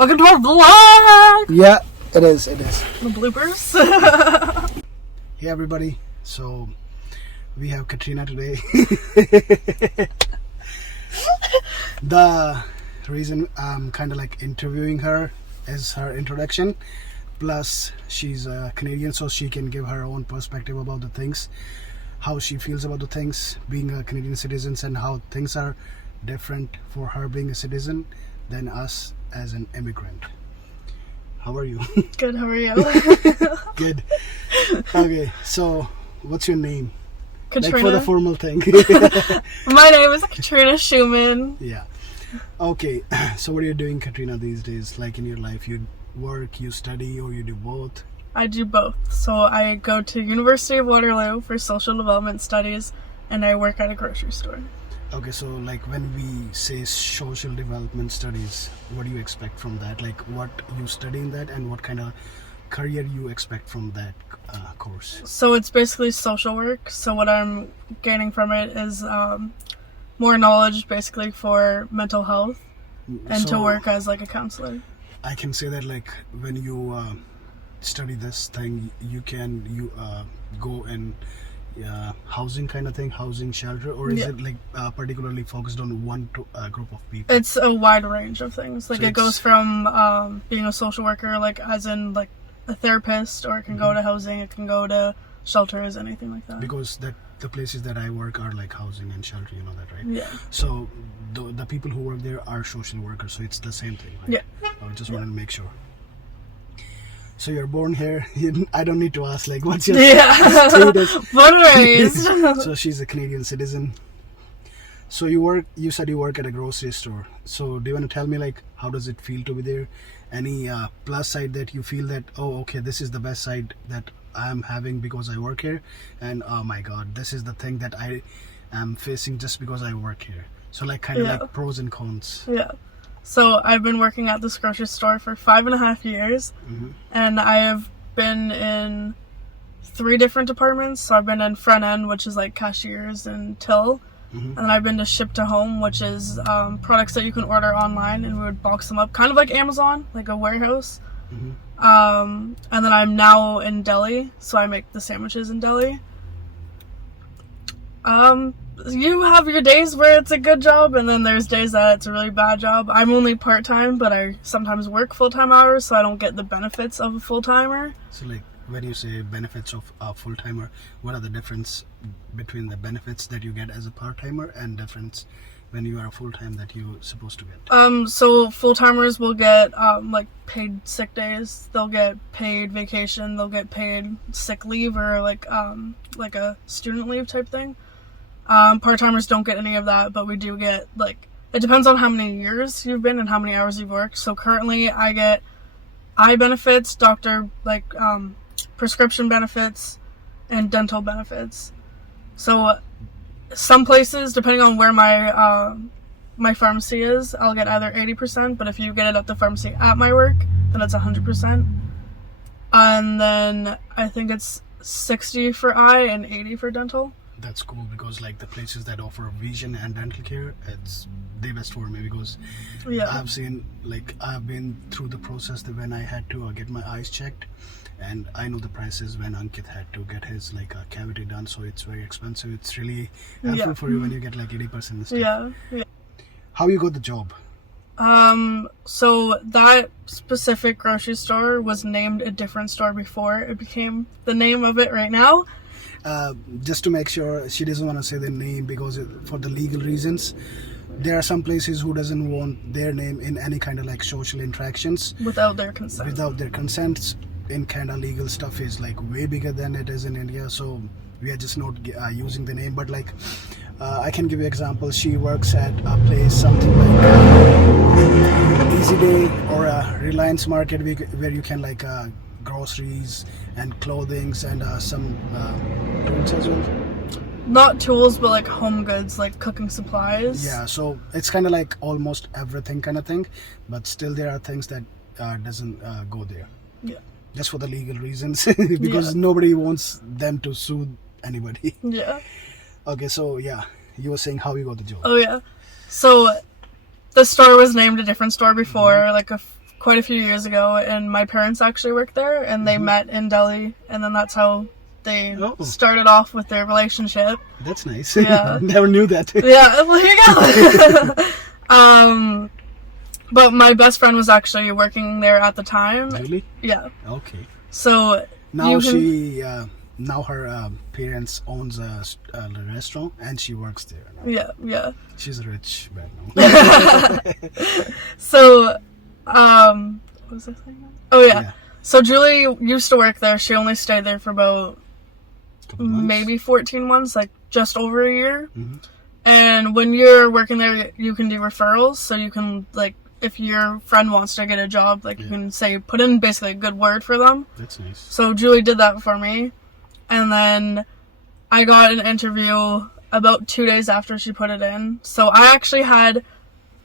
Welcome to our vlog! Yeah, it is. The bloopers. Hey everybody, so we have Katrina today. The reason I'm kind of like interviewing her is her introduction. Plus, she's a Canadian, so she can give her own perspective about the things, how she feels about the things, being a Canadian citizen, and how things are different for her being a citizen than us as an immigrant. How are you? Good, how are you? Good. Okay, so what's your name? Katrina. Like for the formal thing. My name is Katrina Schumann. Yeah. Okay, so what are you doing, Katrina, these days? Like in your life, you work, you study, or you do both? I do both. So I go to University of Waterloo for social development studies, and I work at a grocery store. Okay, so like when we say social development studies, what do you expect from that? Like what you study in that and what kind of career you expect from that course? So it's basically social work. So what I'm gaining from it is more knowledge basically for mental health and to work as like a counselor. I can say that like when you study this thing, you go in housing kind of thing, housing shelter, or is it like particularly focused on one group of people? It's a wide range of things. Like So it goes from being a social worker, like as in like a therapist, or it can go to housing, it can go to shelters, anything like that. Because the places that I work are like housing and shelter, you know that, right? Yeah. So the people who work there are social workers, so it's the same thing, right? Yeah. I just wanted to make sure. So you're born here. I don't need to ask like what's your status. Born and raised. So she's a Canadian citizen. So you said you work at a grocery store. So do you want to tell me like how does it feel to be there? Any plus side that you feel that, oh okay, this is the best side that I'm having because I work here, and oh my god, this is the thing that I am facing just because I work here. So like kind of like pros and cons. Yeah. So I've been working at this grocery store for 5.5 years, and I have been in 3 different departments. So I've been in front end, which is like cashiers and till, and then I've been to ship to home, which is products that you can order online, and we would box them up, kind of like Amazon, like a warehouse. And then I'm now in deli, so I make the sandwiches in deli. You have your days where it's a good job, and then there's days that it's a really bad job. I'm only part-time, but I sometimes work full-time hours, so I don't get the benefits of a full-timer. So like when you say benefits of a full-timer, what are the difference between the benefits that you get as a part-timer and difference when you are a full-time that you're supposed to get? So full-timers will get like paid sick days, they'll get paid vacation, they'll get paid sick leave, or like a student leave type thing. Part-timers don't get any of that, but we do get, like, it depends on how many years you've been and how many hours you've worked. So currently I get eye benefits, prescription benefits, and dental benefits. So some places, depending on where my pharmacy is, I'll get either 80%, but if you get it at the pharmacy at my work, then it's 100%. And then I think it's 60 for eye and 80 for dental. That's cool, because like the places that offer vision and dental care, it's the best for me, because I've been through the process that when I had to get my eyes checked, and I know the prices when Ankit had to get his like a cavity done, so it's very expensive. It's really helpful for you when you get like 80% stuff. Yeah. How you got the job? So that specific grocery store was named a different store before it became the name of it right now. Just to make sure, she doesn't want to say the name because for the legal reasons. There are some places who doesn't want their name in any kind of like social interactions without their consent. Without their consent, in kind of legal stuff is like way bigger than it is in India. So we are just not using the name. But like I can give you example. She works at a place something like Easy Day or a Reliance Market where you can like groceries and clothings and some tools as well. Not tools, but like home goods, like cooking supplies. Yeah, so it's kind of like almost everything kind of thing, but still there are things that doesn't go there. Yeah. Just for the legal reasons, because nobody wants them to sue anybody. Yeah. Okay, so yeah, you were saying how you got the job. Oh yeah. So the store was named a different store before, like a quite a few years ago, and my parents actually worked there, and they met in Delhi, and then that's how they started off with their relationship. That's nice. Yeah. Never knew that. Yeah, well, here you go. But my best friend was actually working there at the time. Really? Yeah. Okay. So Now now her parents owns a restaurant and she works there now. Yeah. She's rich right now. So, what was I saying? Oh yeah. So Julie used to work there. She only stayed there for about maybe 14 months, like just over a year. Mm-hmm. And when you're working there, you can do referrals. So you can, like, if your friend wants to get a job, like, you can say, put in basically a good word for them. That's nice. So Julie did that for me. And then I got an interview about 2 days after she put it in. So I actually had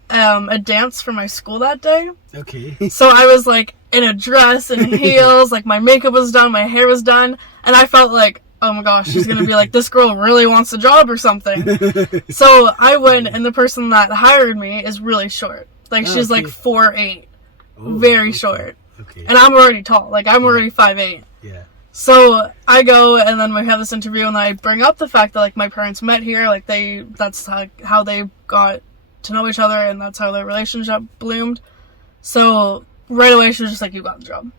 a dance for my school that day. Okay. So I was, like, in a dress and heels, like, my makeup was done, my hair was done, and I felt like, oh my gosh, she's gonna be like, this girl really wants a job or something. So I went, and the person that hired me is really short. Like, she's like 4'8", very short. Okay. And I'm already tall, like, I'm already 5'8". Yeah. So I go, and then we have this interview, and I bring up the fact that, like, my parents met here, like, that's how they got to know each other, and that's how their relationship bloomed. So right away she was just like, you got the job.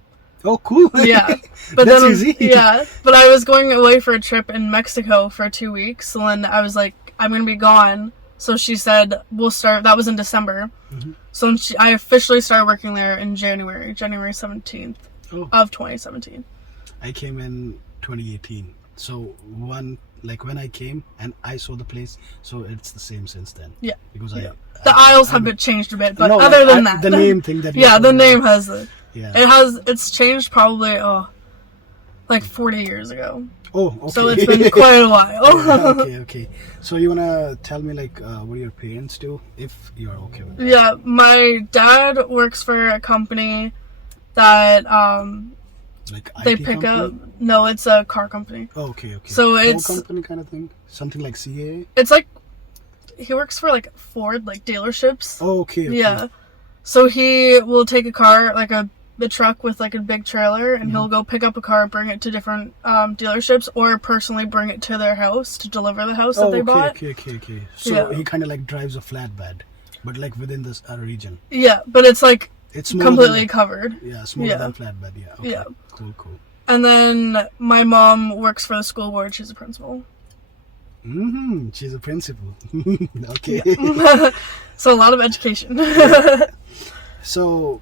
Oh, cool. Yeah. But That's then, easy. Yeah. But I was going away for a trip in Mexico for 2 weeks, so then I was like, I'm going to be gone. So she said, we'll start, that was in December. Mm-hmm. So I officially started working there in January 17th of 2017. I came in 2018. So when I came and I saw the place, so it's the same since then. Yeah. Because the aisles have been changed a bit, but no, other than that, the name thing that the name has yeah. It's changed probably like 40 years ago. Oh, okay. So it's been quite a while. Okay. So you wanna tell me, like, what your parents do, if you're okay with that? Yeah, my dad works for a company that like they IT pick company? up. No, it's a car company. Oh, okay. So it's company kind of thing, something like CA. It's like he works for like Ford, like dealerships. Oh, okay. Yeah. So he will take a car, like a truck with like a big trailer, and he'll go pick up a car, bring it to different dealerships, or personally bring it to their house to deliver the house that they bought. Okay. So he kind of like drives a flatbed, but like within this region. Yeah, but it's like it's completely covered. Yeah, smaller than flatbed. Yeah. Okay. Yeah. Cool. And then my mom works for the school board. She's a principal. She's a principal. Okay. So a lot of education. So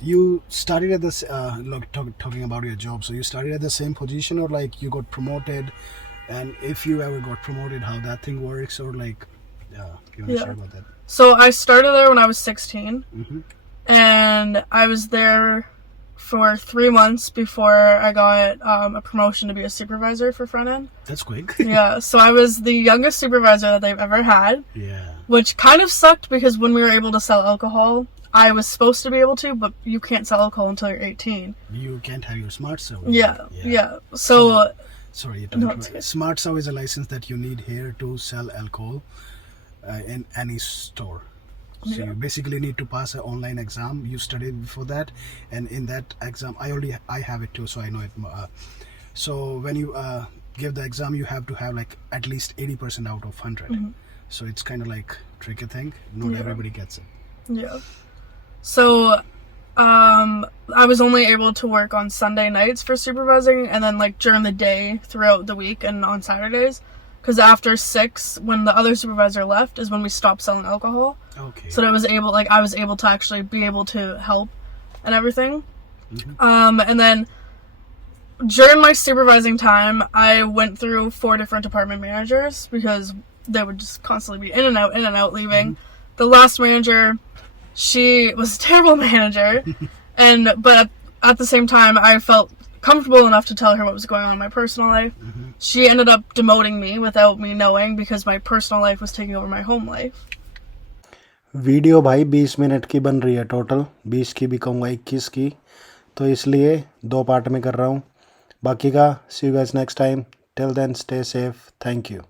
you started at this talking about your job, so you started at the same position, or like you got promoted, and if you ever got promoted, how that thing works, or like you want to share about that? So I started there when I was 16, and I was there for 3 months before I got a promotion to be a supervisor for front end. That's quick. Yeah, so I was the youngest supervisor that they've ever had. Yeah. Which kind of sucked, because when we were able to sell alcohol, I was supposed to be able to, but you can't sell alcohol until you're 18. You can't have your smart serve. Yeah. So sorry, no, smart serve is a license that you need here to sell alcohol in any store. So you basically need to pass an online exam. You studied before that, and in that exam, I have it too, so I know it. So when you give the exam, you have to have like at least 80% out of 100. So it's kind of like tricky thing. Not everybody gets it. Yeah. So I was only able to work on Sunday nights for supervising, and then like during the day throughout the week and on Saturdays. Because after 6, when the other supervisor left, is when we stopped selling alcohol. Okay. So I was able to actually be able to help and everything. And then during my supervising time, I went through 4 different department managers, because they would just constantly be in and out, leaving. The last manager, she was a terrible manager, but at the same time, I felt comfortable enough to tell her what was going on in my personal life. She ended up demoting me without me knowing, because my personal life was taking over my home life. Video भाई 20 minute की बन रही है total, 20 की भी कहूँगा 21 की, तो इसलिए 2 पार्ट में कर रहा हूँ. बाकी का see you guys next time. Till then stay safe. Thank you.